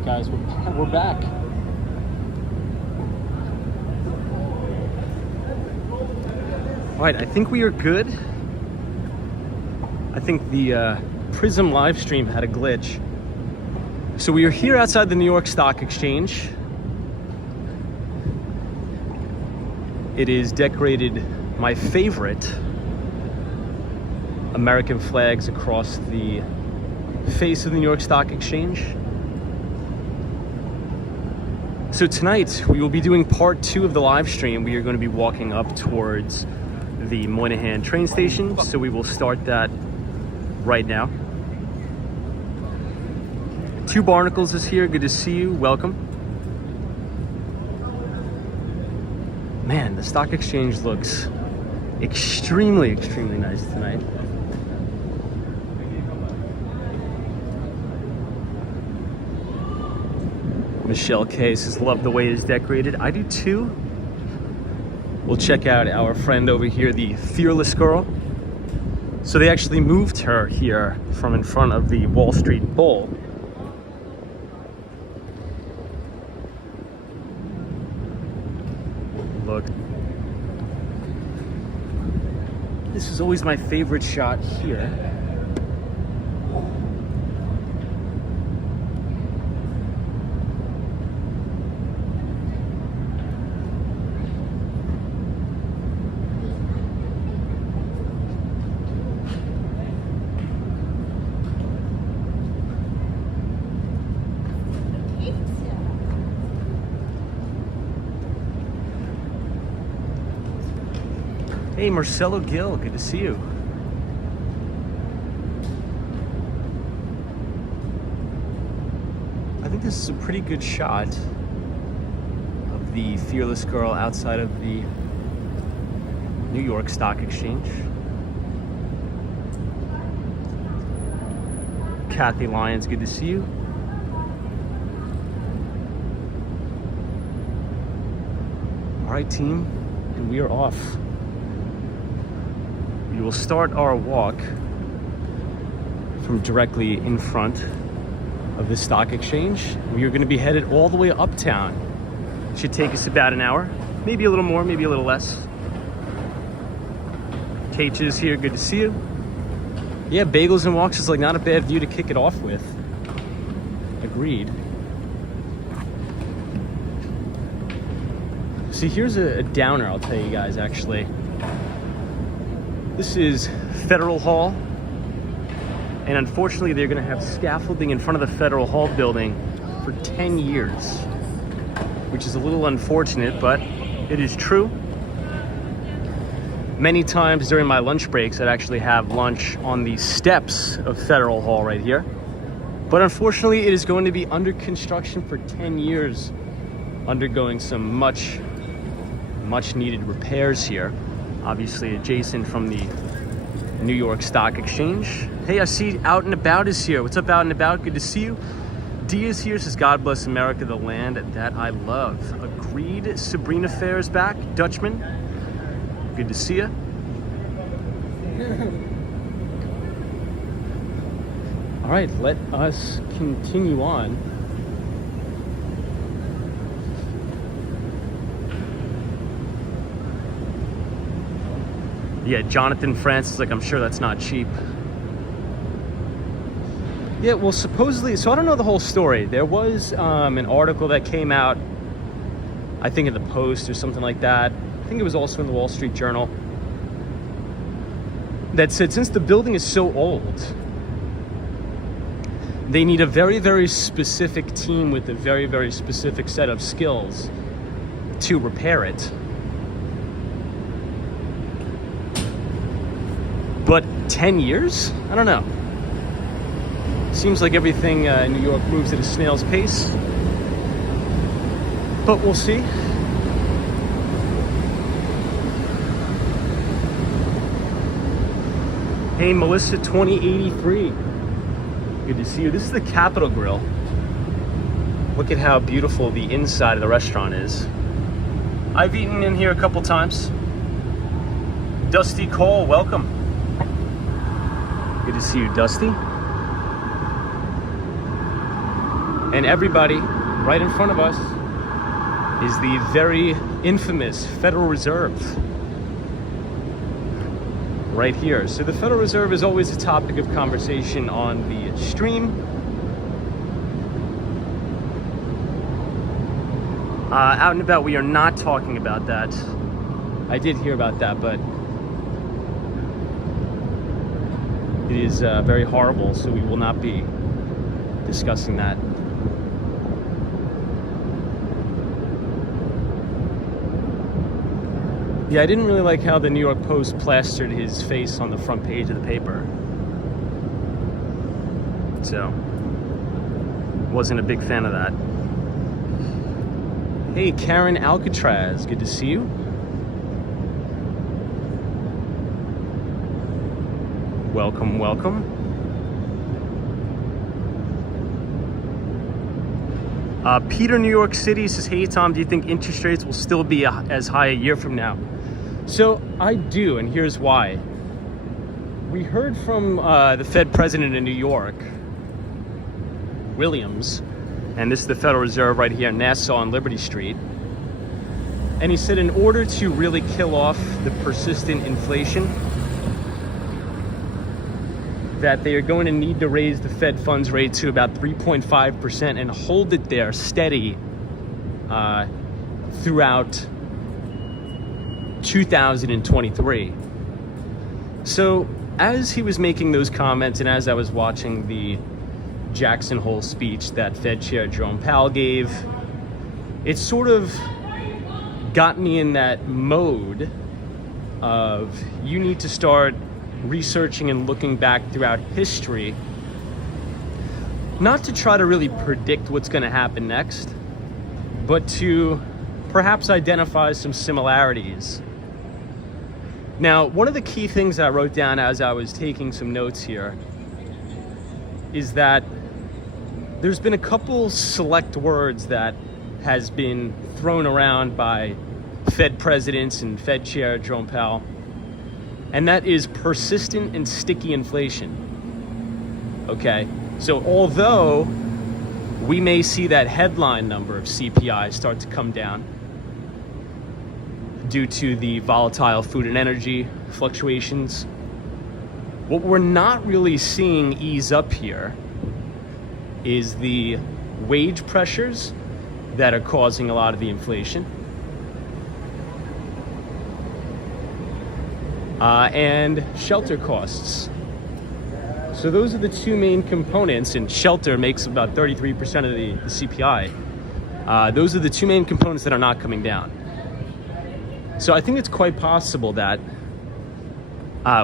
right, guys, we're back. All right, I think we are good. I think the Prism live stream had a glitch. So we are here outside the New York Stock Exchange. It is decorated my favorite American flags across the face of the New York Stock Exchange. So tonight we will be doing part 2 of the live stream. We are going to be walking up towards the Moynihan train station, so we will start that right now. Two Barnacles is here. Good to see you. Welcome. Man, the stock exchange looks extremely nice tonight. Michelle K says, love the way it is decorated. I do too. We'll check out our friend over here, the Fearless Girl. So they actually moved her here from in front of the Wall Street Bull. Look. This is always my favorite shot here. Hey, Marcelo Gill, good to see you. I think this is a pretty good shot of the Fearless Girl outside of the New York Stock Exchange. Kathy Lyons, good to see you. All right, team, and we are off. We will start our walk from directly in front of the stock exchange. We are going to be headed all the way uptown. It should take us about an hour, maybe a little more, maybe a little less. Kate is here, good to see you. Yeah, bagels and walks is like not a bad view to kick it off with. Agreed. See, here's a downer, I'll tell you guys, actually. This is Federal Hall, and unfortunately they're going to have scaffolding in front of the Federal Hall building for 10 years, which is a little unfortunate, but it is true. Many times during my lunch breaks, I'd actually have lunch on the steps of Federal Hall right here. But unfortunately, it is going to be under construction for 10 years, undergoing some much needed repairs here. Obviously adjacent from the New York Stock Exchange. Hey, I see Out and About is here. What's up, Out and About? Good to see you. Dee is here, says, God bless America, the land that I love. Agreed. Sabrina Fair is back. Dutchman, good to see you. All right, let us continue on. Yeah, Jonathan Francis, like, I'm sure that's not cheap. Yeah, well, supposedly, so I don't know the whole story. There was an article that came out, I think in the Post or something like that. I think it was also in the Wall Street Journal, that said since the building is so old, they need a very specific team with a very specific set of skills to repair it. But 10 years? I don't know. Seems like everything in New York moves at a snail's pace. But we'll see. Hey, Melissa 2083. Good to see you. This is the Capitol Grill. Look at how beautiful the inside of the restaurant is. I've eaten in here a couple times. Dusty Cole, welcome. Good to see you, Dusty. And everybody right in front of us is the very infamous Federal Reserve right here. So the Federal Reserve is always a topic of conversation on the stream. Out and about, we are not talking about that. I did hear about that, but it is very horrible, so we will not be discussing that. Yeah, I didn't really like how the New York Post plastered his face on the front page of the paper. So, wasn't a big fan of that. Hey, Karen Alcatraz, good to see you. Welcome, welcome. Peter, New York City says, hey Tom, do you think interest rates will still be as high a year from now? So I do, and here's why. We heard from the Fed president in New York, Williams, and this is the Federal Reserve right here in Nassau on Liberty Street. And he said in order to really kill off the persistent inflation, that they are going to need to raise the Fed funds rate to about 3.5% and hold it there steady throughout 2023. So as he was making those comments and as I was watching the Jackson Hole speech that Fed Chair Jerome Powell gave, it sort of got me in that mode of you need to start researching and looking back throughout history, not to try to really predict what's going to happen next, but to perhaps identify some similarities. Now, one of the key things I wrote down as I was taking some notes here is that there's been a couple select words that has been thrown around by Fed presidents and Fed Chair Jerome Powell, and that is persistent and sticky inflation. Okay, so although we may see that headline number of CPI start to come down due to the volatile food and energy fluctuations, what we're not really seeing ease up here is the wage pressures that are causing a lot of the inflation, and shelter costs. So those are the two main components, and shelter makes about 33% of the CPI. Those are the two main components that are not coming down. So I think it's quite possible that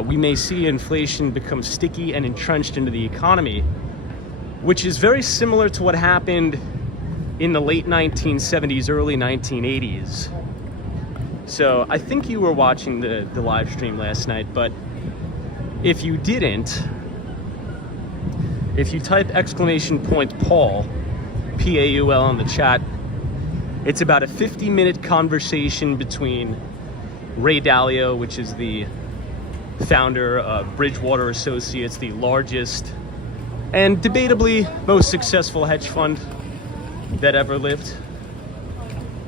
we may see inflation become sticky and entrenched into the economy, which is very similar to what happened in the late 1970s, early 1980s. So I think you were watching the live stream last night, but if you didn't, if you type !Paul, P-A-U-L in the chat, it's about a 50-minute conversation between Ray Dalio, which is the founder of Bridgewater Associates, the largest and debatably most successful hedge fund that ever lived,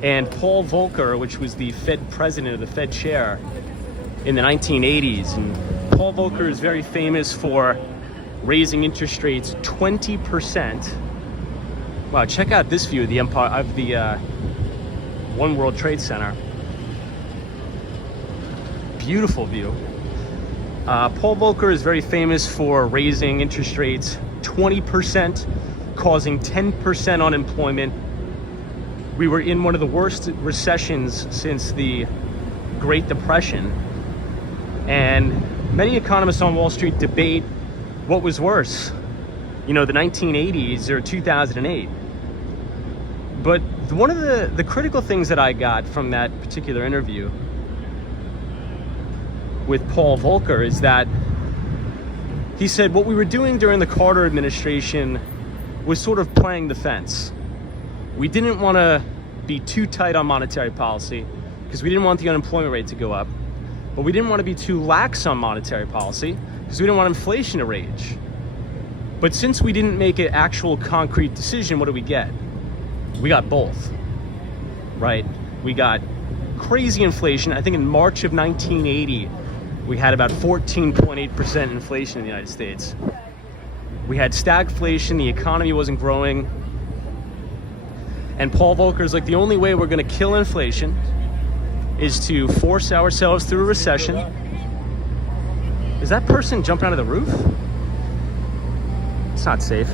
and Paul Volcker, which was the Fed president or the Fed chair in the 1980s. And Paul Volcker is very famous for raising interest rates 20%. Wow, check out this view of the One World Trade Center. Beautiful view. Paul Volcker is very famous for raising interest rates 20%, causing 10% unemployment. We were in one of the worst recessions since the Great Depression. And many economists on Wall Street debate what was worse, the 1980s or 2008. But one of the critical things that I got from that particular interview with Paul Volcker is that he said what we were doing during the Carter administration was sort of playing the fence. We didn't want to be too tight on monetary policy because we didn't want the unemployment rate to go up, but we didn't want to be too lax on monetary policy because we didn't want inflation to rage. But since we didn't make an actual concrete decision, what do we get? We got both, right? We got crazy inflation. I think in March of 1980, we had about 14.8% inflation in the United States. We had stagflation, the economy wasn't growing. And Paul Volcker's like, the only way we're gonna kill inflation is to force ourselves through a recession. Is that person jumping out of the roof? It's not safe.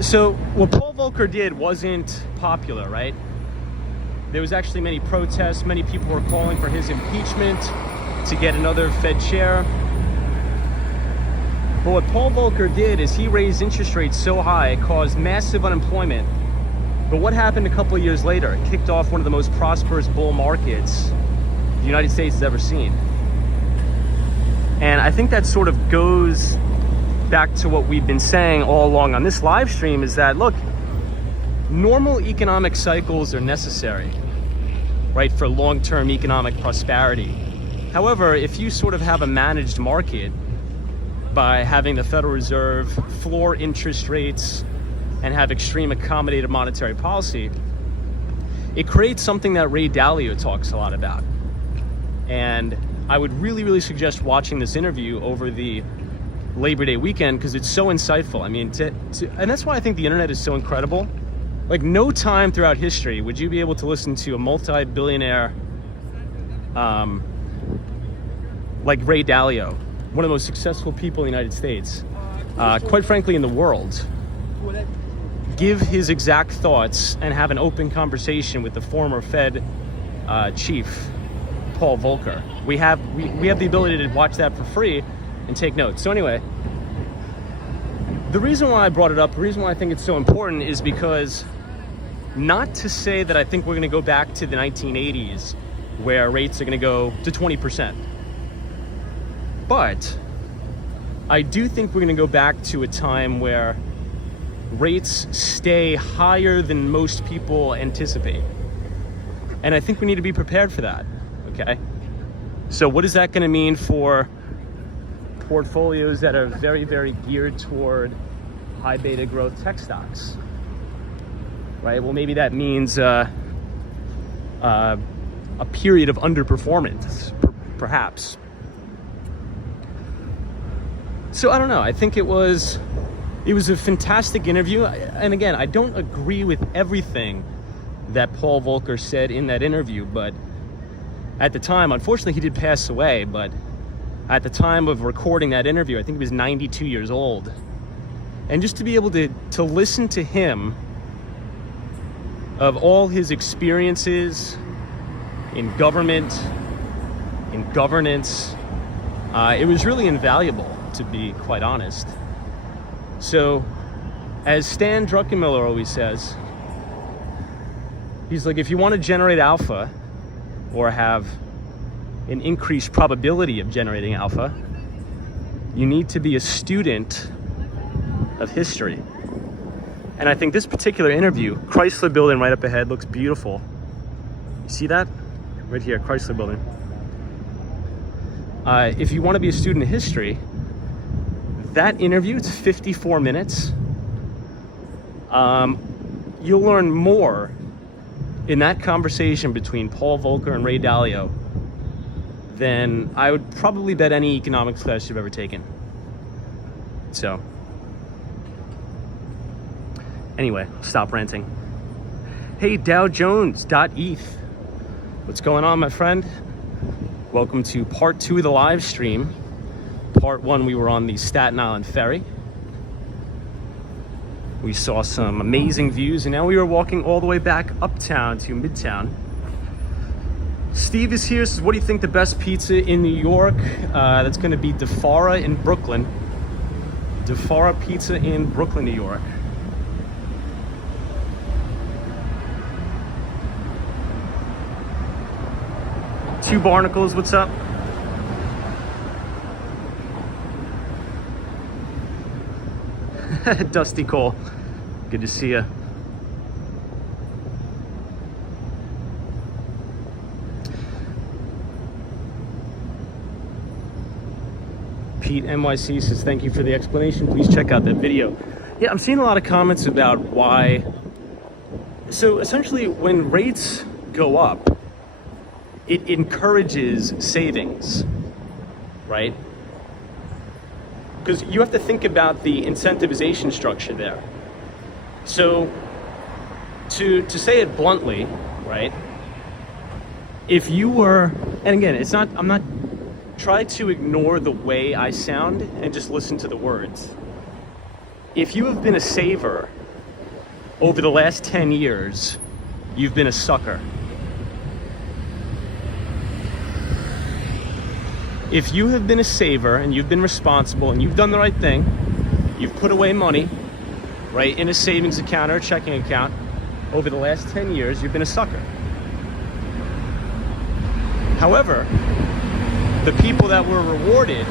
So what Paul Volcker did wasn't popular, right? There was actually many protests. Many people were calling for his impeachment to get another Fed chair. But what Paul Volcker did is he raised interest rates so high, it caused massive unemployment. But what happened a couple of years later? It kicked off one of the most prosperous bull markets the United States has ever seen. And I think that sort of goes back to what we've been saying all along on this live stream, is that, look, normal economic cycles are necessary, right, for long-term economic prosperity. However, if you sort of have a managed market by having the Federal Reserve floor interest rates and have extreme accommodative monetary policy, it creates something that Ray Dalio talks a lot about. And I would really, really suggest watching this interview over the Labor Day weekend, because it's so insightful. I mean, and that's why I think the internet is so incredible. Like, no time throughout history would you be able to listen to a multi-billionaire like Ray Dalio, one of the most successful people in the United States, quite frankly in the world, give his exact thoughts and have an open conversation with the former Fed chief, Paul Volcker. We have the ability to watch that for free and take notes. So anyway, the reason why I brought it up, the reason why I think it's so important is because, not to say that I think we're gonna go back to the 1980s where rates are gonna go to 20%. But I do think we're gonna go back to a time where rates stay higher than most people anticipate. And I think we need to be prepared for that, okay? So what is that gonna mean for portfolios that are very, very geared toward high beta growth tech stocks, right? Well, maybe that means a period of underperformance, perhaps. So I don't know. I think it was a fantastic interview. And again, I don't agree with everything that Paul Volcker said in that interview, but at the time, unfortunately, he did pass away, but at the time of recording that interview, I think he was 92 years old. And just to be able to listen to him, of all his experiences in government, in governance, it was really invaluable, to be quite honest. So, as Stan Druckenmiller always says, he's like, if you want to generate alpha or have an increased probability of generating alpha, you need to be a student of history. And I think this particular interview, Chrysler Building right up ahead, looks beautiful. You see that? Right here, Chrysler Building. If you want to be a student of history, that interview, it's 54 minutes. You'll learn more in that conversation between Paul Volcker and Ray Dalio than I would probably bet any economics class you've ever taken. So, anyway, stop ranting. Hey, Dow Jones.eth. What's going on, my friend? Welcome to part 2 of the live stream. Part 1, we were on the Staten Island ferry. We saw some amazing views, and now we are walking all the way back uptown to Midtown. Steve is here, says, what do you think the best pizza in New York? That's gonna be DeFara in Brooklyn. DeFara Pizza in Brooklyn, New York. Two Barnacles, what's up? Dusty Cole, good to see you. Pete NYC says, thank you for the explanation. Please check out that video. Yeah, I'm seeing a lot of comments about why. So essentially, when rates go up, it encourages savings, right? Because you have to think about the incentivization structure there. So to say it bluntly, right? If you were, and again, I'm not, try to ignore the way I sound and just listen to the words. If you have been a saver over the last 10 years, you've been a sucker. If you have been a saver and you've been responsible and you've done the right thing, you've put away money, right, in a savings account or a checking account over the last 10 years, you've been a sucker. However, the people that were rewarded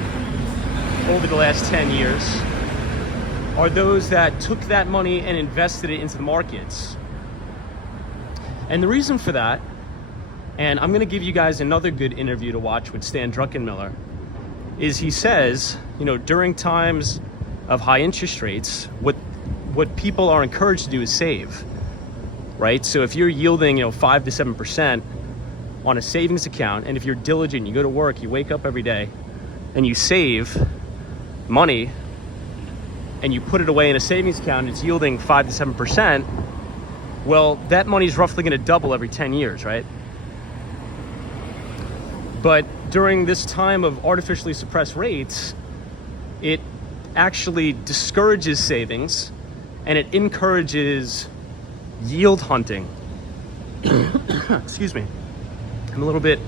over the last 10 years are those that took that money and invested it into the markets. And the reason for that, and I'm gonna give you guys another good interview to watch with Stan Druckenmiller, is he says, you know, during times of high interest rates, what people are encouraged to do is save, right? So if you're yielding, 5 to 7% on a savings account, and if you're diligent, you go to work, you wake up every day, and you save money, and you put it away in a savings account, and it's yielding 5 to 7%, well, that money is roughly gonna double every 10 years, right? But during this time of artificially suppressed rates, it actually discourages savings and it encourages yield hunting. Excuse me. I'm a little bit,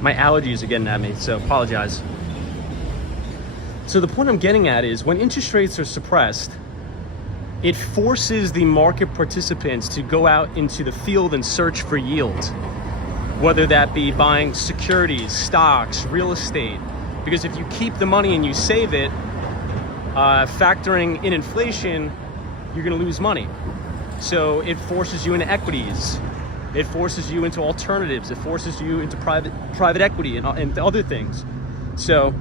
my allergies are getting at me, so apologize. So the point I'm getting at is when interest rates are suppressed, it forces the market participants to go out into the field and search for yield. Whether that be buying securities, stocks, real estate. Because if you keep the money and you save it, factoring in inflation, you're gonna lose money. So it forces you into equities. It forces you into alternatives. It forces you into private equity and other things. So,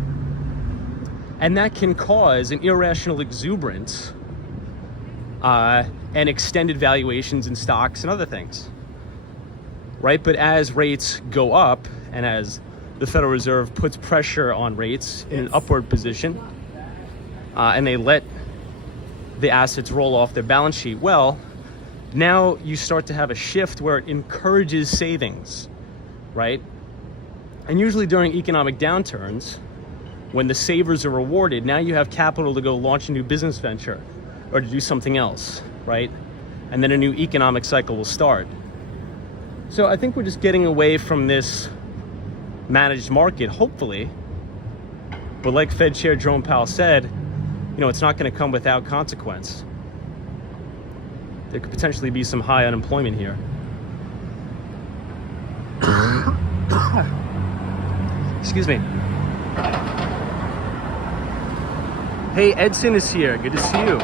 and that can cause an irrational exuberance and extended valuations in stocks and other things. Right? But as rates go up and as the Federal Reserve puts pressure on rates in an upward position and they let the assets roll off their balance sheet, well, now you start to have a shift where it encourages savings, right? And usually during economic downturns, when the savers are rewarded, now you have capital to go launch a new business venture or to do something else, right? And then a new economic cycle will start. So I think we're just getting away from this managed market, hopefully. But like Fed Chair Jerome Powell said, it's not going to come without consequence. There could potentially be some high unemployment here. Excuse me. Hey, Edson is here. Good to see you.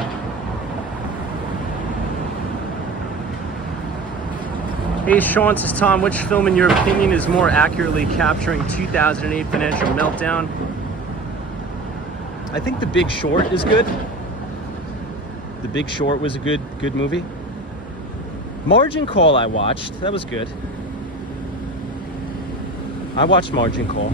Hey, Sean, says Tom, which film in your opinion is more accurately capturing 2008 financial meltdown? I think The Big Short is good. The Big Short was a good movie. Margin Call I watched. That was good. I watched Margin Call.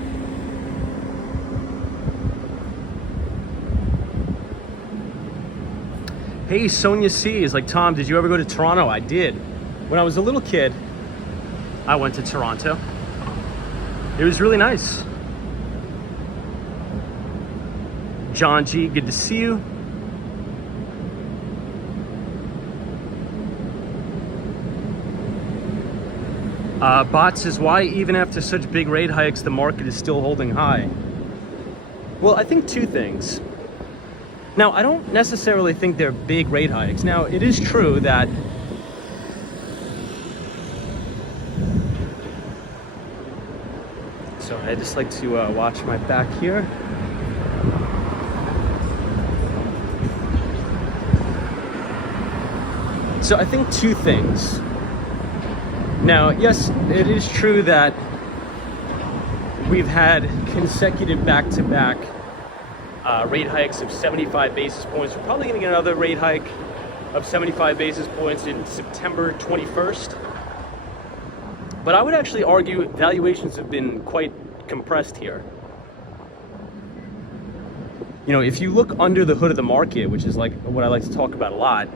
Hey, Sonia C is like, Tom, did you ever go to Toronto? I did. When I was a little kid, I went to Toronto. It was really nice. John G, good to see you. Bot says, why even after such big rate hikes, the market is still holding high? Well, I think two things. Now, I don't necessarily think they're big rate hikes. Now, it is true that I just like to watch my back here. So I think two things. Now, yes, it is true that we've had consecutive back-to-back rate hikes of 75 basis points. We're probably going to get another rate hike of 75 basis points in September 21st. But I would actually argue valuations have been quite compressed here. You know, if you look under the hood of the market, which is like what I like to talk about a lot.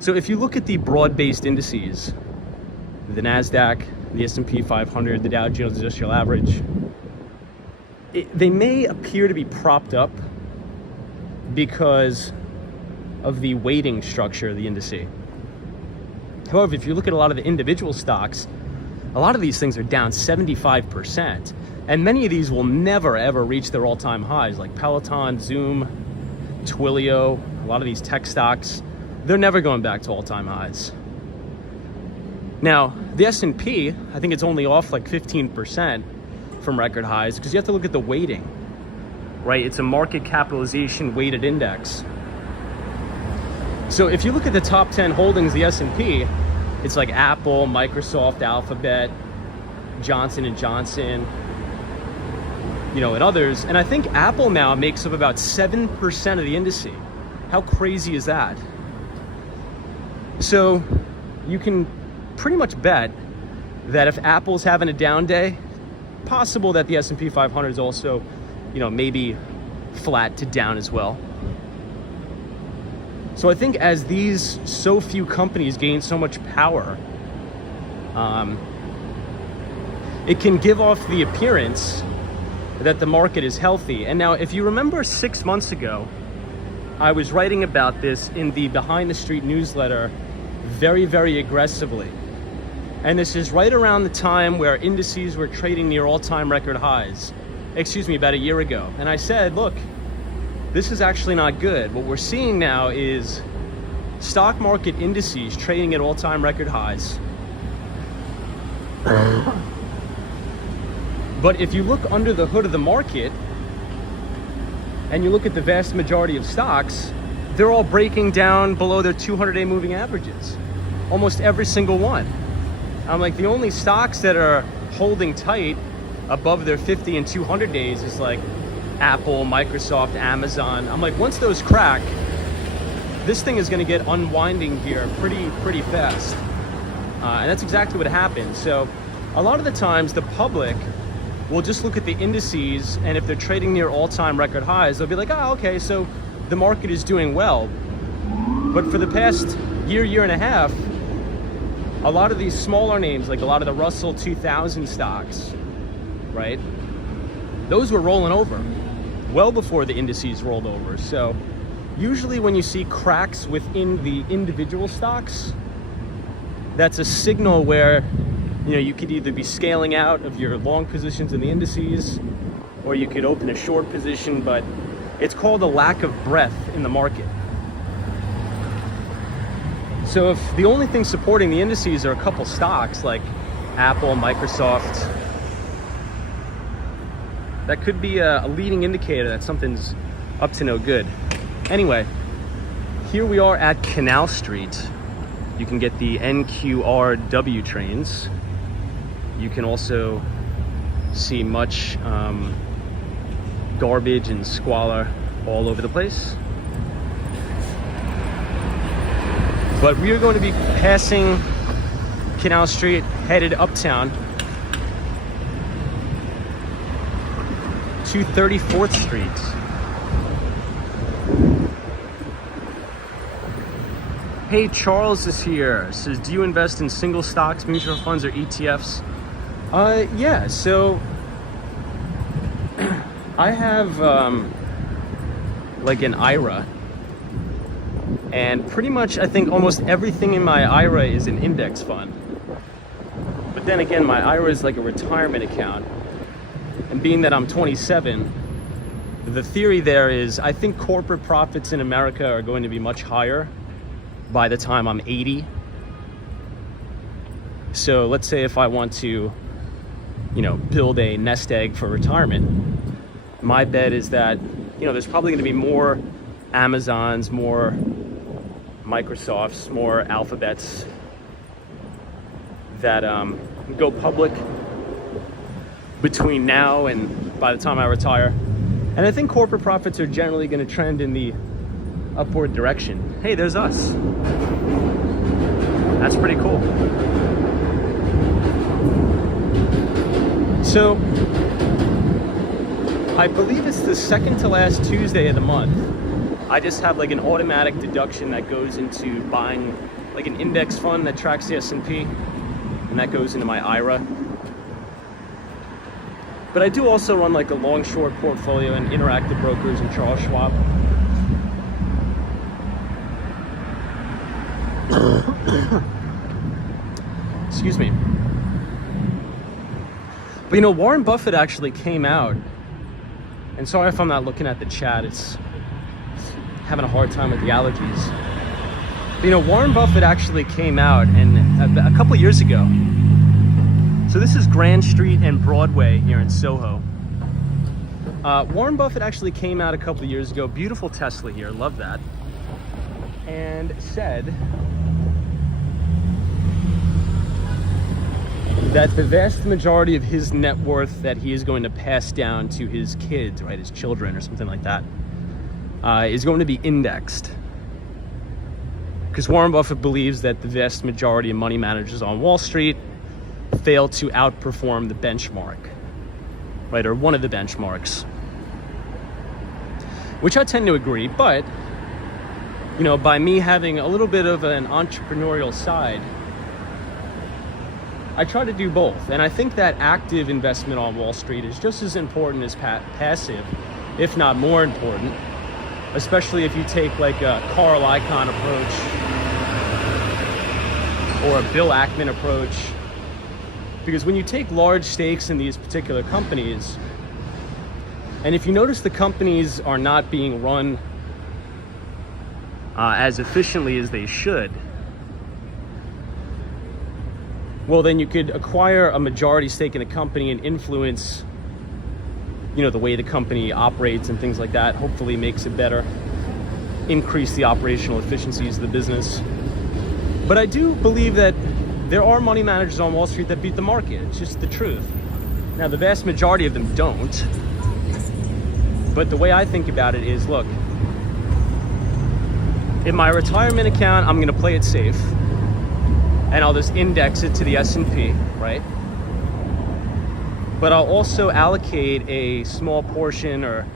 So if you look at the broad-based indices, the NASDAQ, the S&P 500, the Dow Jones Industrial Average, they may appear to be propped up because of the weighting structure of the indice. However, if you look at a lot of the individual stocks, a lot of these things are down 75%. And many of these will never, ever reach their all-time highs, like Peloton, Zoom, Twilio, a lot of these tech stocks. They're never going back to all-time highs. Now, the S&P, I think it's only off like 15% from record highs because you have to look at the weighting, right? It's a market capitalization weighted index. So if you look at the top 10 holdings, the S&P, it's like Apple, Microsoft, Alphabet, Johnson & Johnson, you know, and others. And I think Apple now makes up about 7% of the indice. How crazy is that? So you can pretty much bet that if Apple's having a down day, possible that the S&P 500 is also, you know, maybe flat to down as well. So I think as these so few companies gain so much power, it can give off the appearance that the market is healthy. And now, if you remember 6 months ago, I was writing about this in the Behind the Street newsletter very, very aggressively. And this is right around the time where indices were trading near all-time record highs. Excuse me, about a year ago. And I said, look, this is actually not good. What we're seeing now is stock market indices trading at all-time record highs. But if you look under the hood of the market and you look at the vast majority of stocks, they're all breaking down below their 200-day moving averages. Almost every single one. I'm like, the only stocks that are holding tight above their 50 and 200 days is like Apple, Microsoft, Amazon. I'm like, once those crack, this thing is going to get unwinding here pretty fast. And that's exactly what happened. So a lot of the times the public will just look at the indices, and if they're trading near all-time record highs, they'll be like, oh, okay, so the market is doing well. But for the past year and a half, a lot of these smaller names, like a lot of the Russell 2000 stocks, right? Those were rolling over well before the indices rolled over. So usually when you see cracks within the individual stocks, that's a signal where, you know, you could either be scaling out of your long positions in the indices, or you could open a short position, but it's called a lack of breadth in the market. So if the only thing supporting the indices are a couple stocks like Apple, Microsoft, that could be a leading indicator that something's up to no good. Anyway, here we are at Canal Street. You can get the NQRW trains. You can also see much garbage and squalor all over the place. But we are going to be passing Canal Street, headed uptown to 34th Street. Hey, Charles is here. Says, do you invest in single stocks, mutual funds, or ETFs? Yeah, so I have like an IRA, and pretty much I think almost everything in my IRA is an index fund. But then again, my IRA is like a retirement account, and being that I'm 27, the theory there is I think corporate profits in America are going to be much higher by the time I'm 80. So let's say if I want to, you know, build a nest egg for retirement, my bet is that, you know, there's probably going to be more Amazons, more Microsofts, more Alphabets that go public between now and by the time I retire. And I think corporate profits are generally going to trend in the upward direction. Hey, there's us. That's pretty cool. So, I believe it's the second to last Tuesday of the month. I just have like an automatic deduction that goes into buying like an index fund that tracks the S&P, and that goes into my IRA. But I do also run like a long-short portfolio in Interactive Brokers and Charles Schwab. Excuse me. But you know, Warren Buffett actually came out, and sorry if I'm not looking at the chat, it's having a hard time with the allergies. But you know, Warren Buffett actually came out and a couple years ago. So this is Grand Street and Broadway here in Soho. Warren Buffett actually came out a couple of years ago, beautiful Tesla here, love that, and said that the vast majority of his net worth that he is going to pass down to his kids, right, his children or something like that, is going to be indexed. Because Warren Buffett believes that the vast majority of money managers on Wall Street fail to outperform the benchmark, right, or one of the benchmarks, which I tend to agree. But you know, by me having a little bit of an entrepreneurial side, I try to do both, and I think that active investment on Wall Street is just as important as passive, if not more important, especially if you take like a Carl Icahn approach or a Bill Ackman approach. Because when you take large stakes in these particular companies, and if you notice the companies are not being run as efficiently as they should, well, then you could acquire a majority stake in a company and influence, you know, the way the company operates and things like that. Hopefully makes it better, increase the operational efficiencies of the business. But I do believe that there are money managers on Wall Street that beat the market. It's just the truth. Now, the vast majority of them don't. But the way I think about it is, look, in my retirement account, I'm going to play it safe, and I'll just index it to the S&P, right? But I'll also allocate a small portion or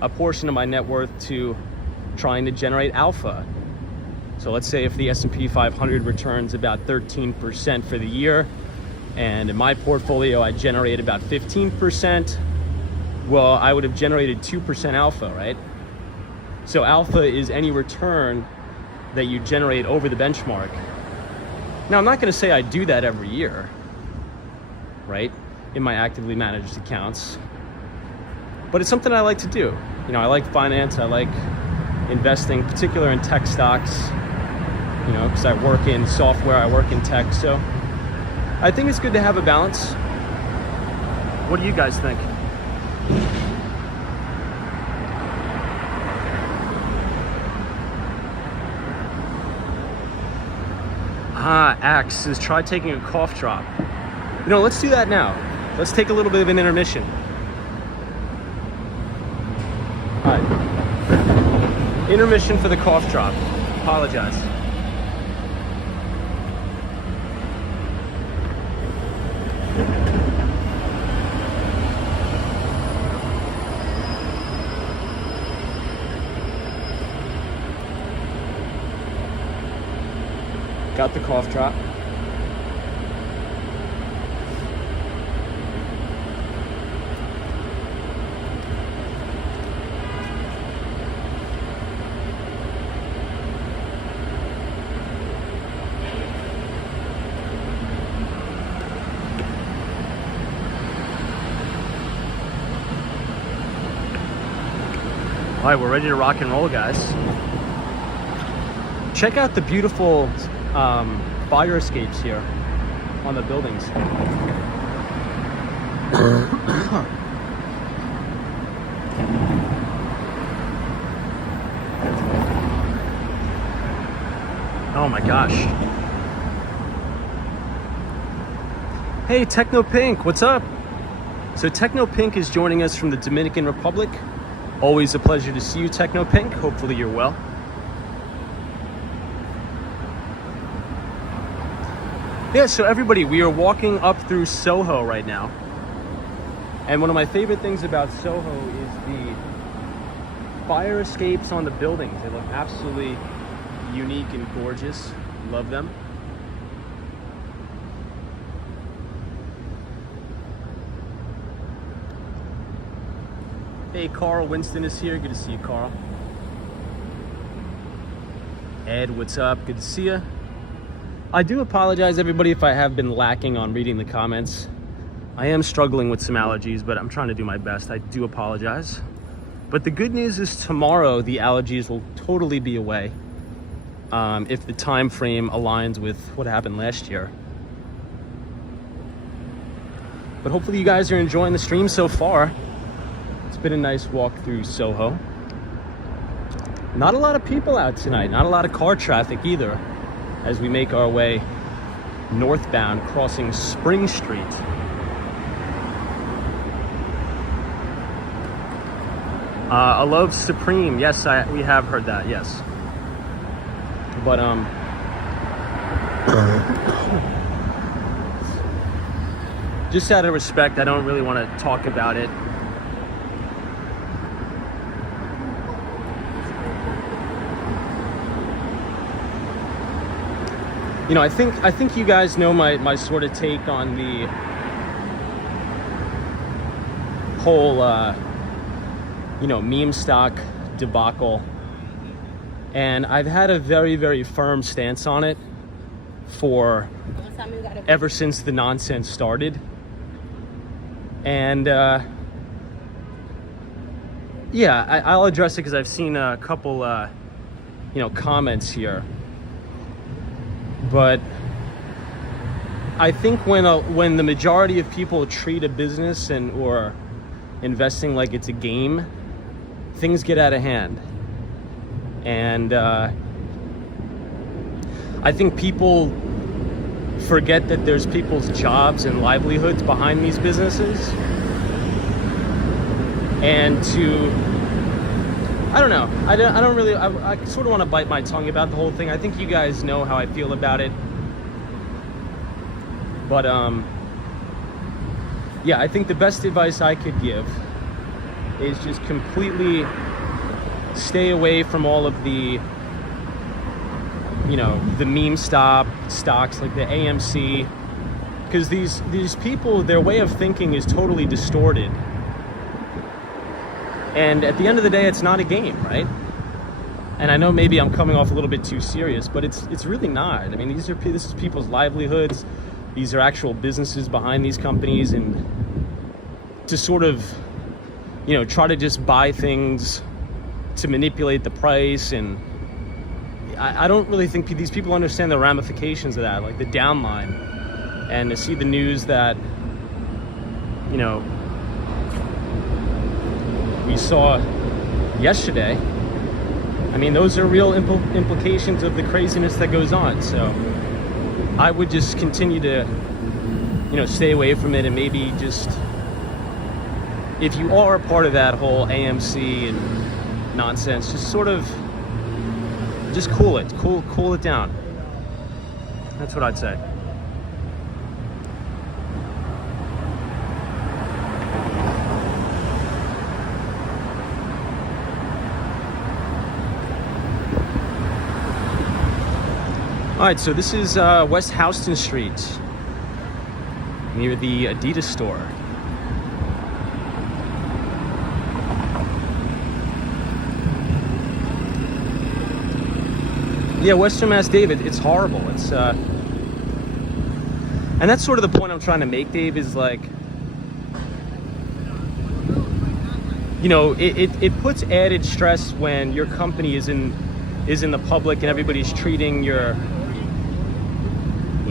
a portion of my net worth to trying to generate alpha. So let's say if the S&P 500 returns about 13% for the year, and in my portfolio I generate about 15%, well, I would have generated 2% alpha, right? So alpha is any return that you generate over the benchmark. Now, I'm not going to say I do that every year, right, in my actively managed accounts, but it's something I like to do. You know, I like finance, I like investing, particularly in tech stocks, you know, because I work in software, I work in tech, so I think it's good to have a balance. What do you guys think? Axe says, try taking a cough drop. You know, let's do that now. Let's take a little bit of an intermission. All right. Intermission for the cough drop. Apologize. Got the cough drop. All right, we're ready to rock and roll, guys. Check out the beautiful fire escapes here on the buildings. Oh my gosh. Hey, Techno Pink, what's up? So Techno Pink is joining us from the Dominican Republic. Always a pleasure to see you, Techno Pink. Hopefully you're well. Yeah, so everybody, we are walking up through Soho right now. And one of my favorite things about Soho is the fire escapes on the buildings. They look absolutely unique and gorgeous. Love them. Hey, Carl Winston is here. Good to see you, Carl. Ed, what's up? Good to see you. I do apologize, everybody, if I have been lacking on reading the comments. I am struggling with some allergies, but I'm trying to do my best. I do apologize. But the good news is tomorrow the allergies will totally be away, if the time frame aligns with what happened last year. But hopefully you guys are enjoying the stream so far. It's been a nice walk through Soho. Not a lot of people out tonight, not a lot of car traffic either, as we make our way northbound, crossing Spring Street. I love Supreme. Yes, we have heard that, yes. But, just out of respect, I don't really want to talk about it. You know, I think you guys know my sort of take on the whole, you know, meme stock debacle. And I've had a very, very firm stance on it for ever since the nonsense started. And, yeah, I'll address it because I've seen a couple, you know, comments here. But I think when the majority of people treat a business or investing like it's a game, things get out of hand. And I think people forget that there's people's jobs and livelihoods behind these businesses. And I don't know. I don't really. I sort of want to bite my tongue about the whole thing. I think you guys know how I feel about it. But yeah, I think the best advice I could give is just completely stay away from all of the, you know, the meme stocks like the AMC, because these people, their way of thinking is totally distorted. And at the end of the day, it's not a game, right? And I know maybe I'm coming off a little bit too serious, but it's really not. I mean, this is people's livelihoods. These are actual businesses behind these companies, and to sort of, you know, try to just buy things to manipulate the price. And I don't really think these people understand the ramifications of that, like the downline. And to see the news that, you know, we saw yesterday, I mean, those are real implications of the craziness that goes on. So I would just continue to, you know, stay away from it, and maybe just, if you are a part of that whole AMC and nonsense, just sort of just cool it down. That's what I'd say. All right, so this is West Houston Street, near the Adidas store. Yeah, Western Mass, David, it's horrible. It's and that's sort of the point I'm trying to make, Dave, is like, you know, it puts added stress when your company is in the public and everybody's treating your,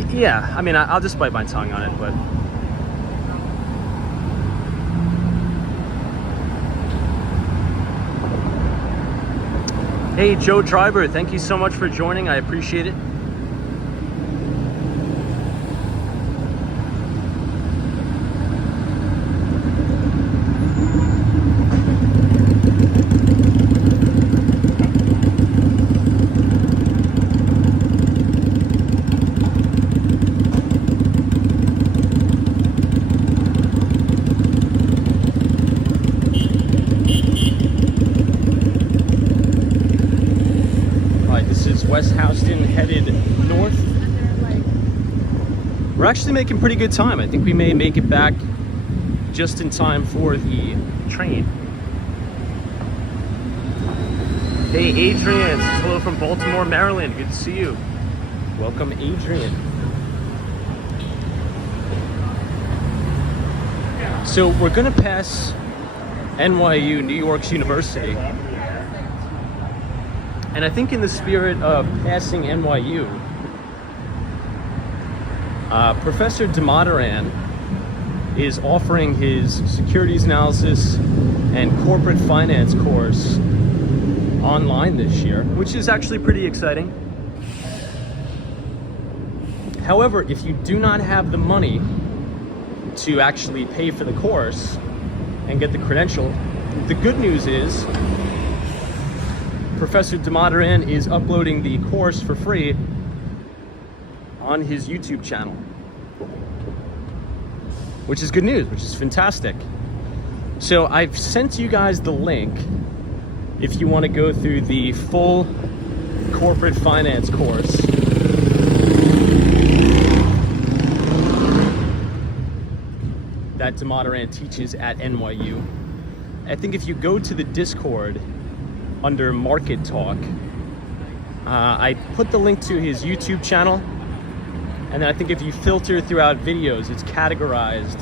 yeah, I mean, I'll just bite my tongue on it, but hey, Joe Driver, thank you so much for joining. I appreciate it. headed north. We're actually making pretty good time. I think we may make it back just in time for the train. Hey, Adrian, hello from Baltimore, Maryland. Good to see you. Welcome, Adrian. So we're gonna pass NYU, New York's university. And I think in the spirit of passing NYU, Professor Damodaran is offering his securities analysis and corporate finance course online this year, which is actually pretty exciting. However, if you do not have the money to actually pay for the course and get the credential, the good news is Professor Damodaran is uploading the course for free on his YouTube channel, which is good news, which is fantastic. So I've sent you guys the link if you want to go through the full corporate finance course. That Damodaran teaches at NYU. I think if you go to the Discord under Market Talk, I put the link to his YouTube channel, and then I think if you filter throughout videos, it's categorized,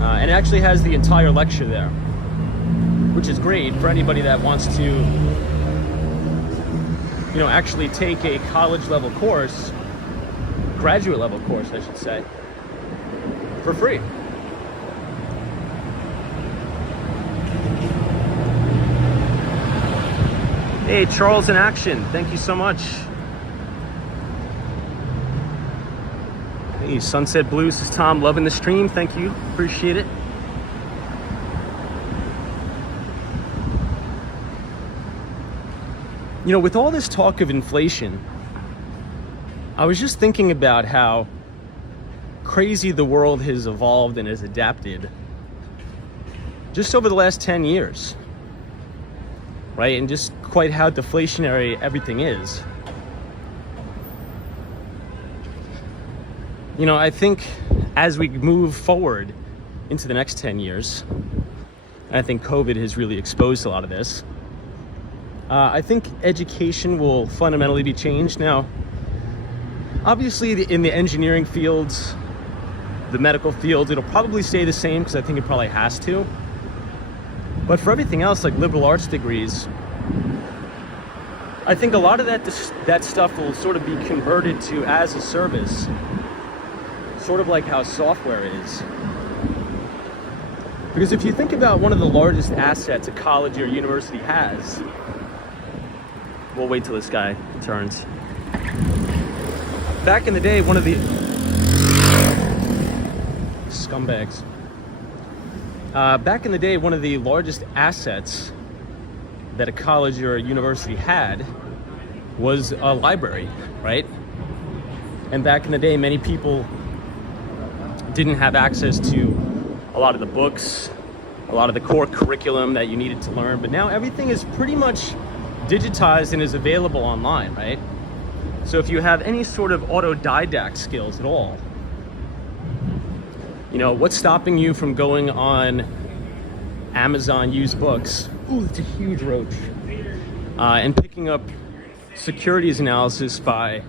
and it actually has the entire lecture there, which is great for anybody that wants to, you know, actually take a college level course, graduate level course, I should say, for free. Hey, Charles in action. Thank you so much. Hey, Sunset Blues is Tom. Loving the stream. Thank you. Appreciate it. You know, with all this talk of inflation, I was just thinking about how crazy the world has evolved and has adapted just over the last 10 years, right? And just quite how deflationary everything is. You know, I think as we move forward into the next 10 years, and I think COVID has really exposed a lot of this, I think education will fundamentally be changed. Now, obviously in the engineering fields, the medical fields, it'll probably stay the same because I think it probably has to. But for everything else, like liberal arts degrees, I think a lot of that stuff will sort of be converted to as a service, sort of like how software is. Because if you think about one of the largest assets a college or university has, we'll wait till this guy turns. Back in the day, one of the scumbags. Back in the day, one of the largest assets that a college or a university had was a library, right? And back in the day, many people didn't have access to a lot of the books, a lot of the core curriculum that you needed to learn, but now everything is pretty much digitized and is available online, right? So if you have any sort of autodidact skills at all, you know, what's stopping you from going on Amazon used books? Ooh, it's a huge roach. And picking up securities analysis by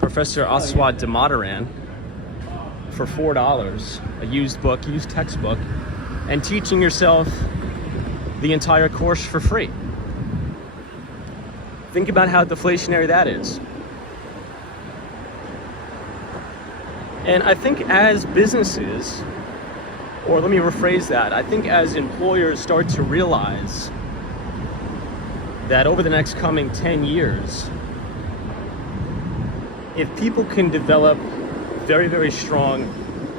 Professor Aswad Damodaran for $4, a used book, used textbook, and teaching yourself the entire course for free. Think about how deflationary that is. And I think as businesses, or let me rephrase that, I think as employers start to realize that over the next coming 10 years, if people can develop very, very strong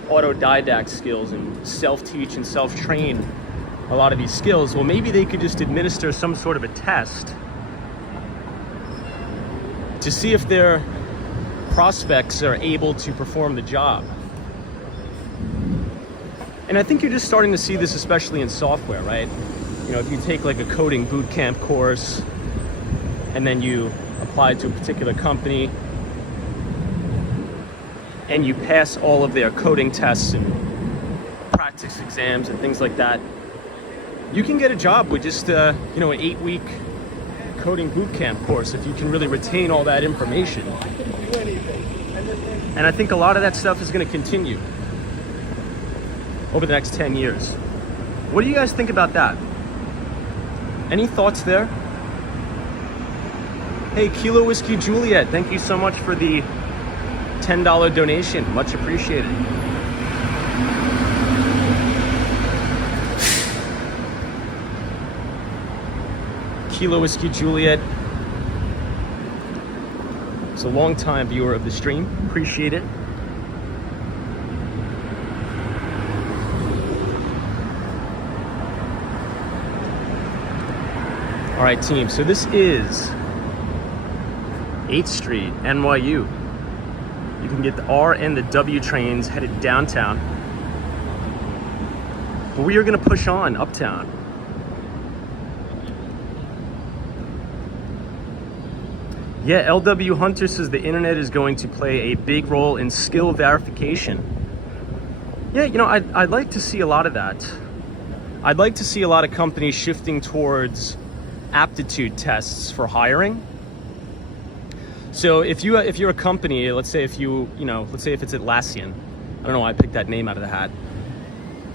autodidact skills and self-teach and self-train a lot of these skills, well, maybe they could just administer some sort of a test to see if their prospects are able to perform the job. And I think you're just starting to see this, especially in software, right? You know, if you take like a coding boot camp course and then you apply to a particular company and you pass all of their coding tests and practice exams and things like that, you can get a job with just an 8-week coding bootcamp course if you can really retain all that information. And I think a lot of that stuff is going to continue over the next 10 years. What do you guys think about that? Any thoughts there? Hey, Kilo Whiskey Juliet, thank you so much for the $10 donation. Much appreciated. Kilo Whiskey Juliet is a long-time viewer of the stream. Appreciate it. All right, team. So this is 8th Street, NYU. You can get the R and the W trains headed downtown. But we are going to push on uptown. Yeah, LW Hunter says the internet is going to play a big role in skill verification. Yeah, I'd like to see a lot of that. I'd like to see a lot of companies shifting towards aptitude tests for hiring. So if you're a company, let's say if it's Atlassian, I don't know why I picked that name out of the hat.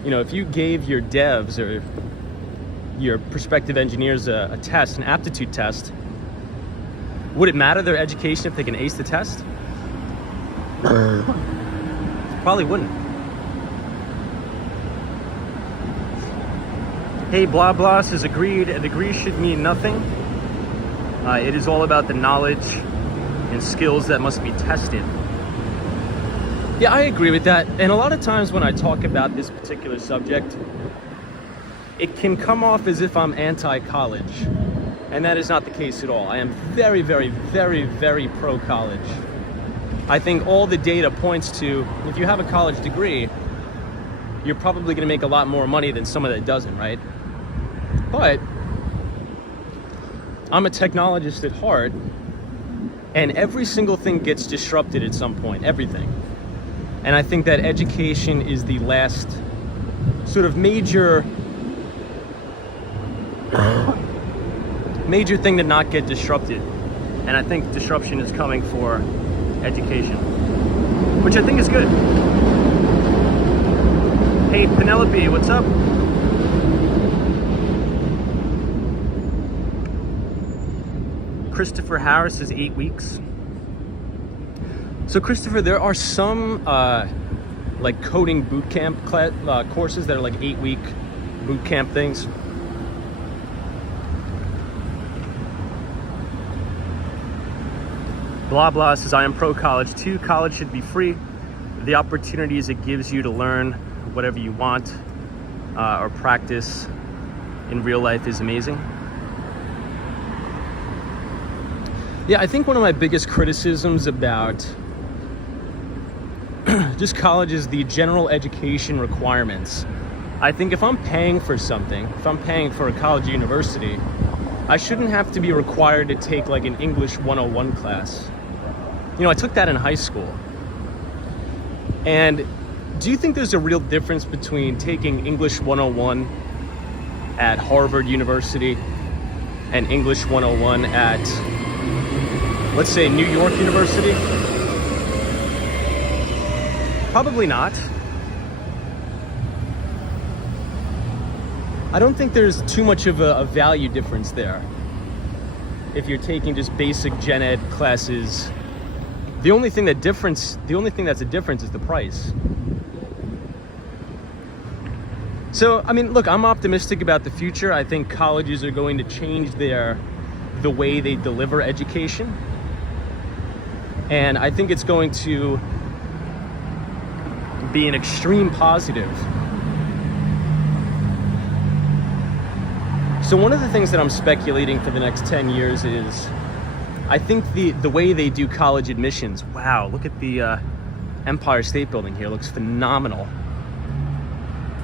If you gave your devs or your prospective engineers a test, an aptitude test, would it matter their education if they can ace the test? Probably wouldn't. Hey, blah blah says agreed. A degree should mean nothing. It is all about the knowledge and skills that must be tested. Yeah, I agree with that. And a lot of times when I talk about this particular subject, it can come off as if I'm anti-college. And that is not the case at all. I am very, very, very, very pro-college. I think all the data points to, if you have a college degree, you're probably gonna make a lot more money than someone that doesn't, right? But I'm a technologist at heart, and every single thing gets disrupted at some point, everything. And I think that education is the last sort of major thing to not get disrupted. And I think disruption is coming for education, which I think is good. Hey, Penelope, what's up? Christopher Harris is 8 weeks. So Christopher, there are some like coding bootcamp courses that are like 8-week bootcamp things. Blah blah says, I am pro-college too. College should be free. The opportunities it gives you to learn whatever you want or practice in real life is amazing. Yeah, I think one of my biggest criticisms about just college is the general education requirements. I think if I'm paying for something, if I'm paying for a college or university, I shouldn't have to be required to take like an English 101 class. I took that in high school. And do you think there's a real difference between taking English 101 at Harvard University and English 101 at, let's say, New York University? Probably not. I don't think there's too much of a value difference there. If you're taking just basic gen ed classes, the only thing that's a difference is the price. So, I mean, look, I'm optimistic about the future. I think colleges are going to change the way they deliver education. And I think it's going to be an extreme positive. So one of the things that I'm speculating for the next 10 years is, I think the way they do college admissions, wow, look at the Empire State Building here, looks phenomenal.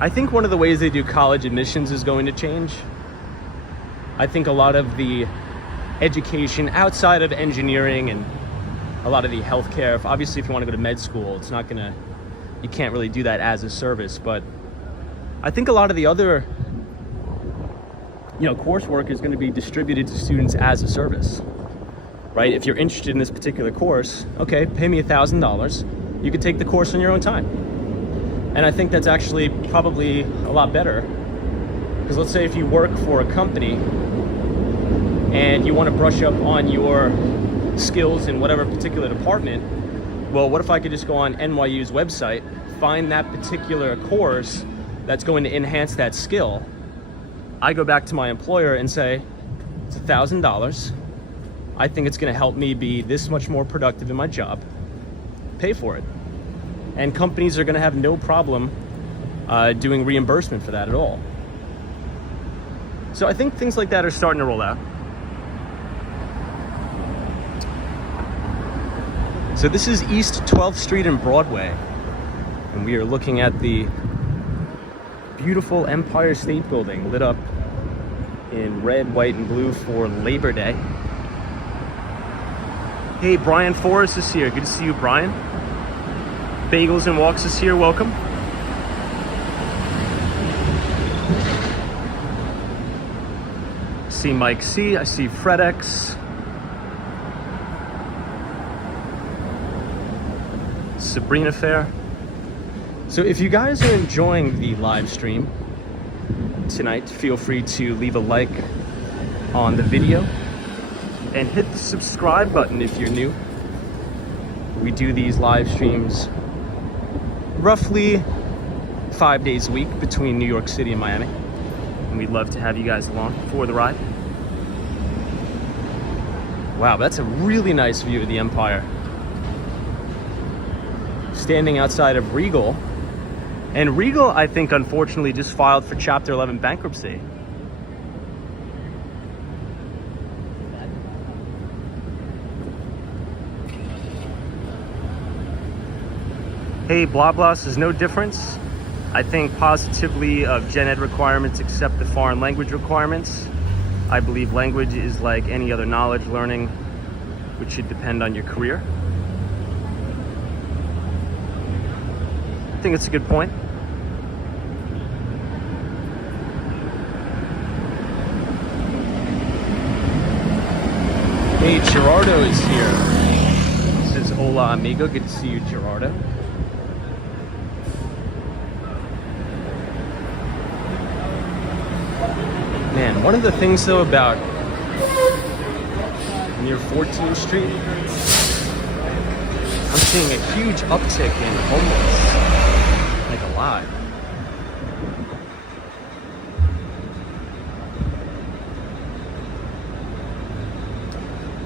I think one of the ways they do college admissions is going to change. I think a lot of the education outside of engineering and a lot of the healthcare. Obviously, if you want to go to med school, it's not gonna, you can't really do that as a service. But I think a lot of the other, coursework is going to be distributed to students as a service, right? If you're interested in this particular course, okay, pay me $1,000. You could take the course on your own time. And I think that's actually probably a lot better, because let's say if you work for a company and you want to brush up on your skills in whatever particular department, well, what if I could just go on NYU's website, find that particular course that's going to enhance that skill. I go back to my employer and say, it's $1,000. I think it's going to help me be this much more productive in my job. Pay for it. And companies are going to have no problem doing reimbursement for that at all. So I think things like that are starting to roll out. So this is East 12th Street and Broadway, and we are looking at the beautiful Empire State Building lit up in red, white, and blue for Labor Day. Hey, Brian Forrest is here. Good to see you, Brian. Bagels and Walks is here. Welcome. I see Mike C. I see Fred X. Sabrina Fair. So if you guys are enjoying the live stream tonight, feel free to leave a like on the video and hit the subscribe button if you're new. We do these live streams roughly 5 days a week between New York City and Miami, and we'd love to have you guys along for the ride. Wow, that's a really nice view of the Empire. Standing outside of Regal. And Regal, I think, unfortunately, just filed for Chapter 11 bankruptcy. Hey, blah blah says no difference. I think positively of gen ed requirements except the foreign language requirements. I believe language is like any other knowledge learning, which should depend on your career. I think it's a good point. Hey, Gerardo is here. Says hola amigo. Good to see you, Gerardo. Man, one of the things though about near 14th Street, I'm seeing a huge uptick in homeless. Like a lot.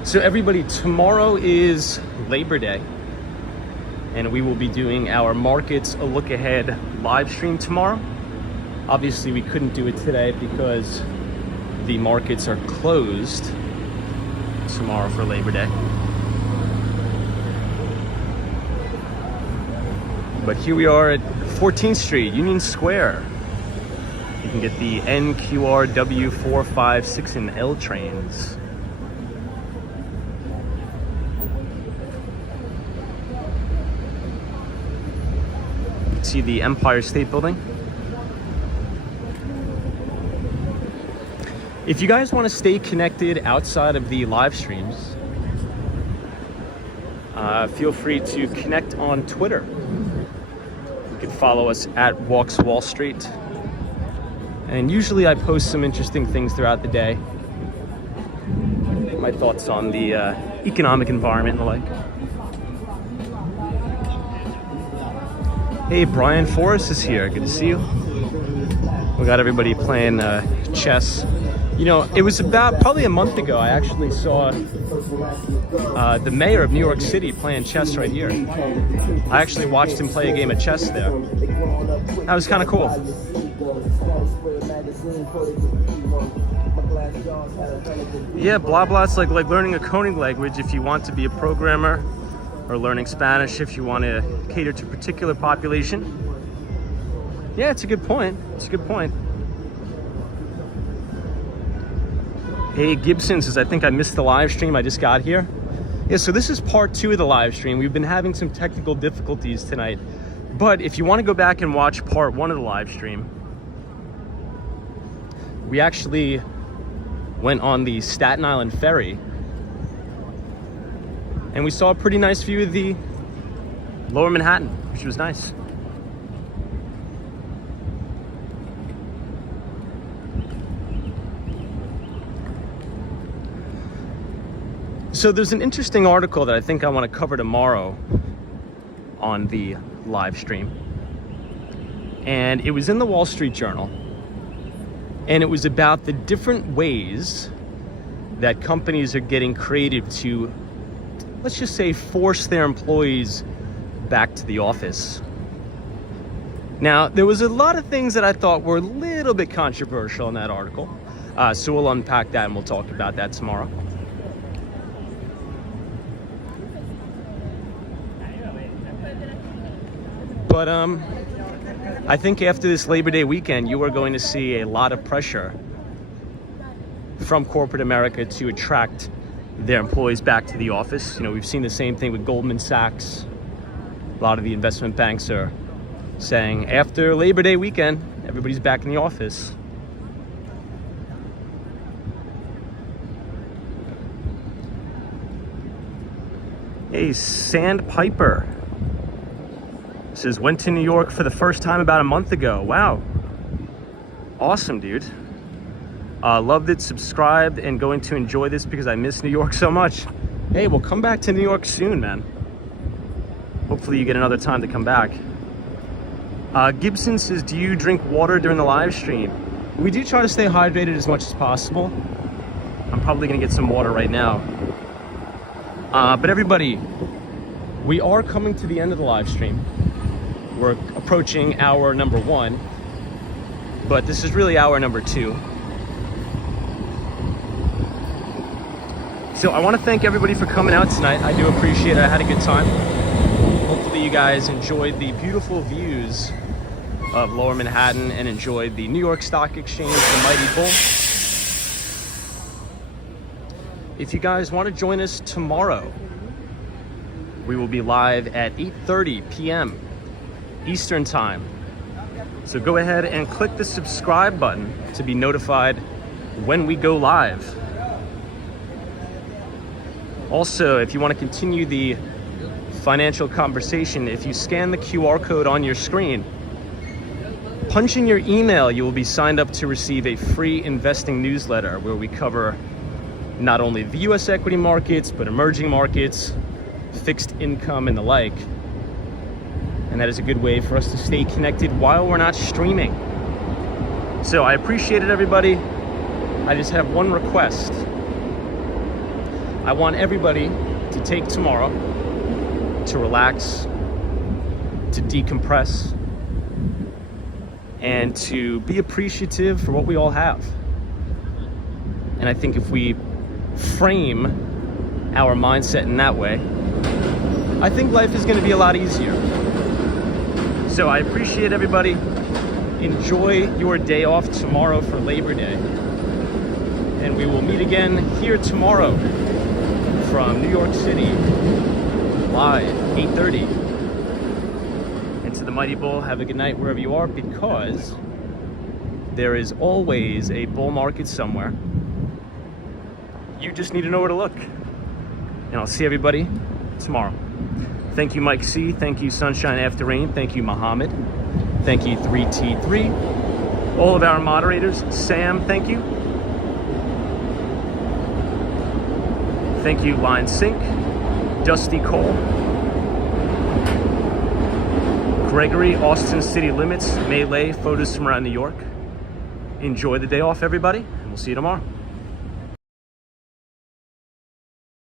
So everybody, tomorrow is Labor Day, and we will be doing our Markets a Look Ahead live stream tomorrow. Obviously, we couldn't do it today because the markets are closed tomorrow for Labor Day. But here we are at 14th Street, Union Square. You can get the NQR W 4, 5, 6, and L trains. You can see the Empire State Building. If you guys want to stay connected outside of the live streams, feel free to connect on Twitter. You can follow us at Walks Wall Street. And usually I post some interesting things throughout the day. My thoughts on the economic environment and the like. Hey, Brian Forrest is here. Good to see you. We got everybody playing chess. You know, it was about probably a month ago, I actually saw the mayor of New York City playing chess right here. I actually watched him play a game of chess there. That was kind of cool. Yeah, blah blah, it's like learning a coding language if you want to be a programmer, or learning Spanish if you want to cater to a particular population. Yeah, it's a good point. It's a good point. Hey, Gibson says, I think I missed the live stream. I just got here. Yeah, so this is part 2 of the live stream. We've been having some technical difficulties tonight. But if you want to go back and watch part 1 of the live stream, we actually went on the Staten Island ferry and we saw a pretty nice view of the Lower Manhattan, which was nice. So there's an interesting article that I think I want to cover tomorrow on the live stream. And it was in the Wall Street Journal. And it was about the different ways that companies are getting creative to, let's just say, force their employees back to the office. Now, there was a lot of things that I thought were a little bit controversial in that article. So we'll unpack that and we'll talk about that tomorrow. But I think after this Labor Day weekend, you are going to see a lot of pressure from corporate America to attract their employees back to the office. You know, we've seen the same thing with Goldman Sachs. A lot of the investment banks are saying after Labor Day weekend, everybody's back in the office. Hey, Sandpiper says, went to New York for the first time about a month ago. Wow. Awesome, dude. Loved it, subscribed, and going to enjoy this because I miss New York so much. Hey, we'll come back to New York soon, man. Hopefully you get another time to come back. Gibson says, do you drink water during the live stream? We do try to stay hydrated as much as possible. I'm probably gonna get some water right now. But everybody, we are coming to the end of the live stream. We're approaching hour number 1, but this is really hour number 2. So I want to thank everybody for coming out tonight. I do appreciate it. I had a good time. Hopefully you guys enjoyed the beautiful views of Lower Manhattan and enjoyed the New York Stock Exchange, the Mighty Bull. If you guys want to join us tomorrow, we will be live at 8:30 p.m. Eastern Time. So go ahead and click the subscribe button to be notified when we go live. Also, if you want to continue the financial conversation, if you scan the QR code on your screen, punch in your email, you will be signed up to receive a free investing newsletter where we cover not only the US equity markets, but emerging markets, fixed income, and the like. And that is a good way for us to stay connected while we're not streaming. So I appreciate it, everybody. I just have one request. I want everybody to take tomorrow to relax, to decompress, and to be appreciative for what we all have. And I think if we frame our mindset in that way, I think life is going to be a lot easier. So I appreciate everybody. Enjoy your day off tomorrow for Labor Day. And we will meet again here tomorrow from New York City, live, 8:30. And to the Mighty Bull, have a good night wherever you are, because there is always a bull market somewhere. You just need to know where to look. And I'll see everybody tomorrow. Thank you, Mike C. Thank you, Sunshine After Rain. Thank you, Muhammad. Thank you, 3T3. All of our moderators. Sam, thank you. Thank you, Line Sync. Dusty Cole. Gregory, Austin City Limits, Melee, photos from around New York. Enjoy the day off, everybody, and we'll see you tomorrow.